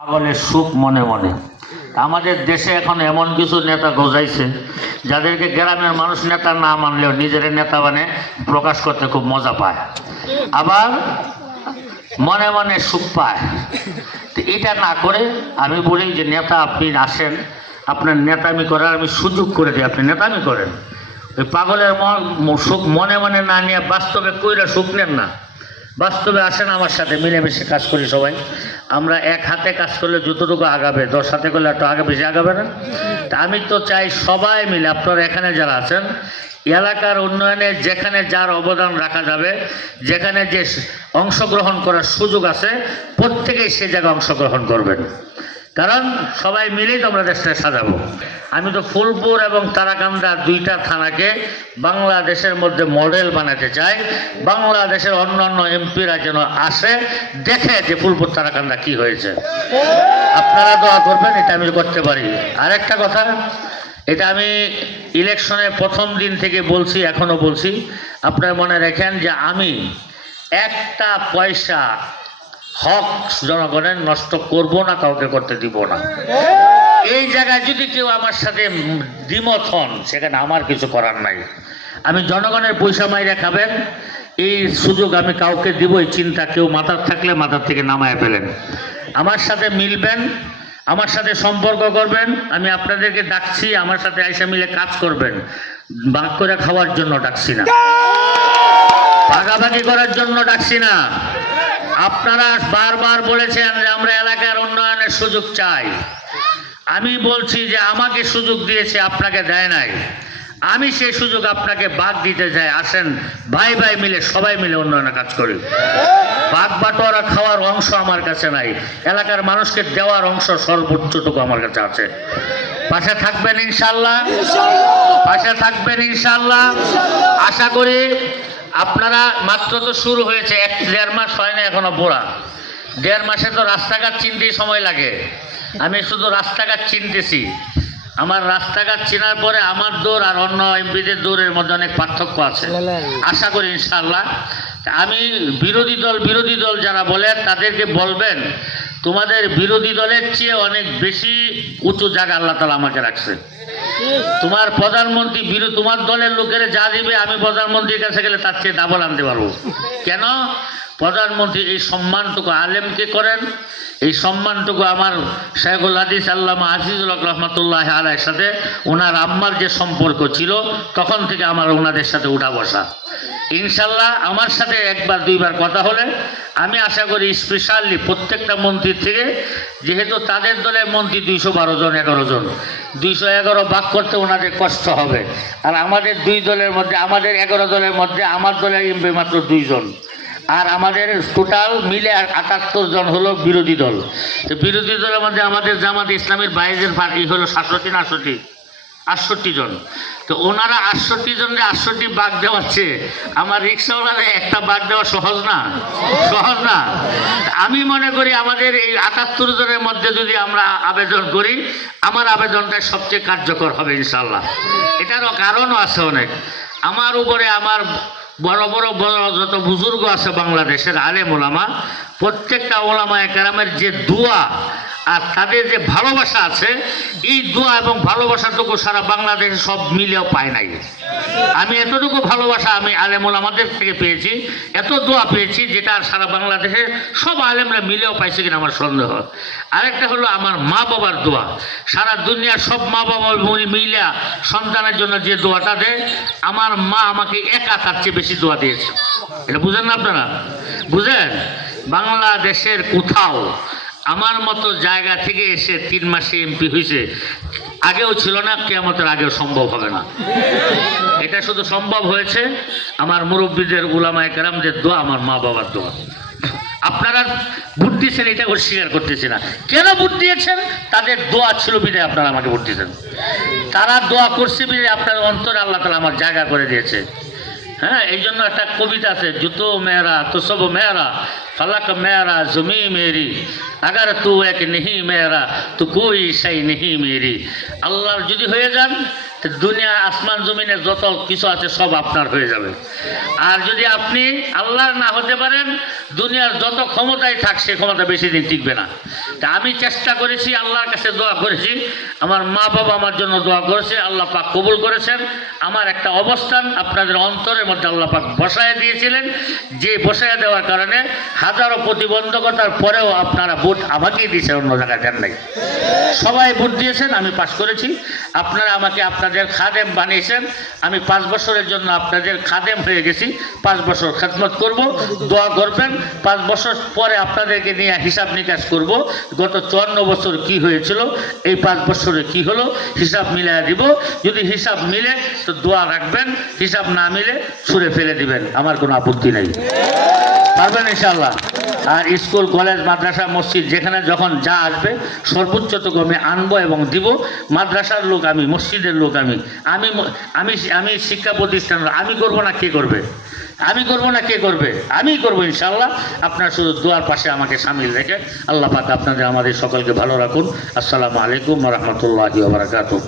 পাগলের সুখ মনে মনে। আমাদের দেশে এখন এমন কিছু নেতা গজাইছে যাদেরকে গ্রামের মানুষ নেতা না মানলেও নিজের নেতা মানে প্রকাশ করতে খুব মজা পায়, আবার মনে মনে সুখ পায়। তো এটা না করে আমি বলি যে নেতা আপনি আসেন, আপনার নেতামি করার আমি সুযোগ করে দিই, আপনি নেতামি করেন। ওই পাগলের সুখ মনে মনে না নিয়ে বাস্তবে কইরা সুখ নেন না, বাস্তবে আসেন আমার সাথে, মিলেমিশে কাজ করি সবাই। আমরা এক হাতে কাজ করলে যতটুকু আগাবে, 10 হাতে করলে একটু আগে বেশি আগাবে না। তা আমি তো চাই সবাই মিলে, আপনারা এখানে যারা আছেন, এলাকার উন্নয়নে যেখানে যার অবদান রাখা যাবে, যেখানে যে অংশগ্রহণ করার সুযোগ আছে, প্রত্যেকেই সে জায়গায় অংশগ্রহণ করবেন। কারণ সবাই মিলেই তো আমরা দেশটা সাজাবো। আমি তো ফুলপুর এবং তারাকান্দা দুইটা থানাকে বাংলাদেশের মধ্যে মডেল বানাতে চাই। বাংলাদেশের অন্যান্য এমপিরা যেন আসে, দেখে যে ফুলপুর তারাকান্দা কি হয়েছে। আপনারা দোয়া করবেন, এটা আমি করতে পারি। আরেকটা কথা, এটা আমি ইলেকশনের প্রথম দিন থেকে বলছি, এখনো বলছি, আপনারা মনে রাখেন যে আমি একটা পয়সা হক জনগণের নষ্ট করব না, কাউকে করতে দিব না। এই জায়গায় যদি কেউ আমার সাথে দ্বিমত হন, সেখানে আমার কিছু করার নাই। আমি জনগণের পয়সা মাইরে খাবেন এই সুযোগ আমি কাউকে দিব, এই চিন্তা কেউ মাথার থাকলে মাথার থেকে নামায় ফেলেন। আমার সাথে মিলবেন, আমার সাথে সম্পর্ক করবেন, আমি আপনাদেরকে ডাকছি, আমার সাথে আইসা মিলে কাজ করবেন। ভাগ করে খাওয়ার জন্য ডাকছি না, ভাগাভাগি করার জন্য ডাকছি না। আপনারা বারবার বলেছেন যে আমরা এলাকার উন্নয়নের সুযোগ চাই। আমি বলছি যে আমাকে সুযোগ দিয়েছে, আপনাকে দেয় নাই। আমি সেই সুযোগ আপনাকে ভাগ দিতে চাই। আসেন ভাই ভাই মিলে, সবাই মিলে উন্নয়নের কাজ করি। ভাগ বাটোয়ারা খাওয়ার অংশ আমার কাছে নাই, এলাকার মানুষকে দেওয়ার অংশ সর্বোচ্চটুকু আমার কাছে আছে। পাশে থাকবেন ইনশাল্লাহ, পাশে থাকবেন ইনশাল্লাহ। আশা করি আপনারা, মাত্র তো শুরু হয়েছে, 1-1.5 মাস হয় না এখনো পুরা। 1.5 মাসে তো রাস্তাঘাট চিনতেই সময় লাগে। আমি শুধু রাস্তাঘাট চিনতেছি। আমার রাস্তাঘাট চেনার পরে আমার দৌড় আর অন্য এমপিদের দৌড়ের মধ্যে অনেক পার্থক্য আছে। আশা করি ইনশাআল্লাহ। আমি বিরোধী দল যারা বলে তাদেরকে বলবেন, তোমাদের বিরোধী দলের চেয়ে অনেক বেশি উঁচু জায়গা আল্লাহ তাআলা আমাকে রাখছে। তোমার প্রধানমন্ত্রী তোমার দলের লোকেরা যা দিবে, আমি প্রধানমন্ত্রীর কাছে গেলে তার চেয়ে ডাবল আনতে পারবো। কেন? প্রধানমন্ত্রী এই সম্মানটুকু আলেমকে করেন, এই সম্মানটুকু আমার শাইখুল হাদিস আল্লামা আজিজুল হক রহমাতুল্লাহ আলাইহির সাথে ওনার আম্মার যে সম্পর্ক ছিল, তখন থেকে আমার ওনাদের সাথে উঠা বসা। ইনশাল্লাহ আমার সাথে 1-2বার কথা হলে আমি আশা করি স্পেশালি প্রত্যেকটা মন্ত্রীর থেকে, যেহেতু তাদের দলের মন্ত্রী 212 জন, 11 জন, 211 ভাগ করতে ওনাদের কষ্ট হবে। আর আমাদের 2 দলের মধ্যে, আমাদের 11 দলের মধ্যে আমার দলের এমপি মাত্র 2 জন, আর আমাদের টোটাল মিলে 78 জন হলো বিরোধী দল। তো বিরোধী দলের মধ্যে আমাদের জামাত ইসলামের বাইরের পার্টি হলো 68 জন। তো ওনারা 68 জনকে 68 ভাগ দেওয়াচ্ছে, আমার রিক্সাওয়ালারা একটা ভাগ দেওয়া সহজ না। আমি মনে করি আমাদের এই 78 জনের মধ্যে যদি আমরা আবেদন করি, আমার আবেদনটা সবচেয়ে কার্যকর হবে ইনশাল্লাহ। এটারও কারণও আছে অনেক। আমার উপরে আমার বড় বড় যত বুজুর্গ আছে বাংলাদেশের আলেম ওলামা, প্রত্যেকটা ওলামায়ে কেরামের যে দোয়া আর তাদের যে ভালোবাসা আছে, এই দোয়া এবং ভালোবাসাটুকু সারা বাংলাদেশে সব মিলেও পায় নাই। আমি এতটুকু ভালোবাসা আমি আলেম ওলামাদের থেকে পেয়েছি, এত দোয়া পেয়েছি, যেটা আর সারা বাংলাদেশের সব আলেমরা মিলেও পাইছে কিনা আমার সন্দেহ। আরেকটা হলো আমার মা বাবার দোয়া। সারা দুনিয়ার সব মা বাবা মিলে সন্তানের জন্য যে দোয়াটা দেয়, আমার মা আমাকে একা তার চেয়ে বেশি দোয়া দিয়েছে। এটা বুঝেন না আপনারা? বুঝেন? বাংলাদেশের কোথাও আমার মতো জায়গা থেকে এসে 3 মাসে এমপি হয়েছে, আগেও ছিল না, কিয়ামতের আগেও সম্ভব হবে না। এটা শুধু সম্ভব হয়েছে আমার মুরব্বীদের, উলামায়ে কেরামদের দোয়া, আমার মা বাবার দোয়া। আপনারা ভোট দিয়েছেন, এটা অস্বীকার করতেছি না। কেন ভোট দিয়েছেন? তাদের দোয়া ছিল বিধায় আপনারা আমাকে ভোট দিয়েছেন। তারা দোয়া করছে বিধায় আপনার অন্তরে আল্লাহ তাআলা আমার জায়গা করে দিয়েছে। হ্যাঁ, এই জন্য একটা কবিতা আছে, জুতো মেরা তো সব মেরা, ফলক মেরা জমি মেরি, আগার তু এক নেহি মেরা তো কোই শাই নেহি মেরি। আল্লাহর যদি হয়ে যান, দুনিয়া আসমান জমিনে যত কিছু আছে সব আপনার হয়ে যাবে। আর যদি আপনি আল্লাহর না হতে পারেন, দুনিয়ার যত ক্ষমতাই থাক সে ক্ষমতা বেশি দিন টিকবে না। তা আমি চেষ্টা করেছি, আল্লাহর কাছে দোয়া করেছি, আমার মা বাবা আমার জন্য দোয়া করেছে, আল্লাহ পাক কবুল করেছেন। আমার একটা অবস্থান আপনাদের অন্তরের মধ্যে আল্লাহ পাক বসায় দিয়েছিলেন, যে বসায় দেওয়ার কারণে হাজারো প্রতিবন্ধকতার পরেও আপনারা ভোট আমাকেই দিয়েছেন, অন্য জায়গায় দেন নাই। সবাই ভোট দিয়েছেন, আমি পাশ করেছি। আপনারা আমাকে আপনাদের খাদেম বানিয়েছেন, আমি 5 বছরের জন্য আপনাদের খাদেম হয়ে গেছি। 5 বছর খেদমত করব, দোয়া করবেন। 5 বছর পরে আপনাদেরকে নিয়ে হিসাব নিকাশ করব, গত 54 বছর কি হয়েছিল, এই 5 বছরে কি হলো, হিসাব মিলিয়ে দিব। যদি হিসাব মিলে তো দোয়া রাখবেন, হিসাব না মিলে ছুঁড়ে ফেলে দিবেন, আমার কোনো আপত্তি নেই। পারবেন ইনশাআল্লাহ। আর স্কুল কলেজ মাদ্রাসা মসজিদ যেখানে যখন যা আসবে সর্বোচ্চটুকু আমি আনবো এবং দিব। মাদ্রাসার লোক আমি, মসজিদের লোক আমি, আমি আমি আমি শিক্ষা প্রতিষ্ঠান আমি করব না কে করবে? আমি করব না কে করবে? আমিই করবো ইনশাআল্লাহ। আপনার শুধু দোয়ার পাশে আমাকে সামিল রেখে আল্লাহ পাক আপনাদের আমাদের সকলকে ভালো রাখুন। আসসালামু আলাইকুম ওয়া রাহমাতুল্লাহি ওয়া বারাকাতুহু।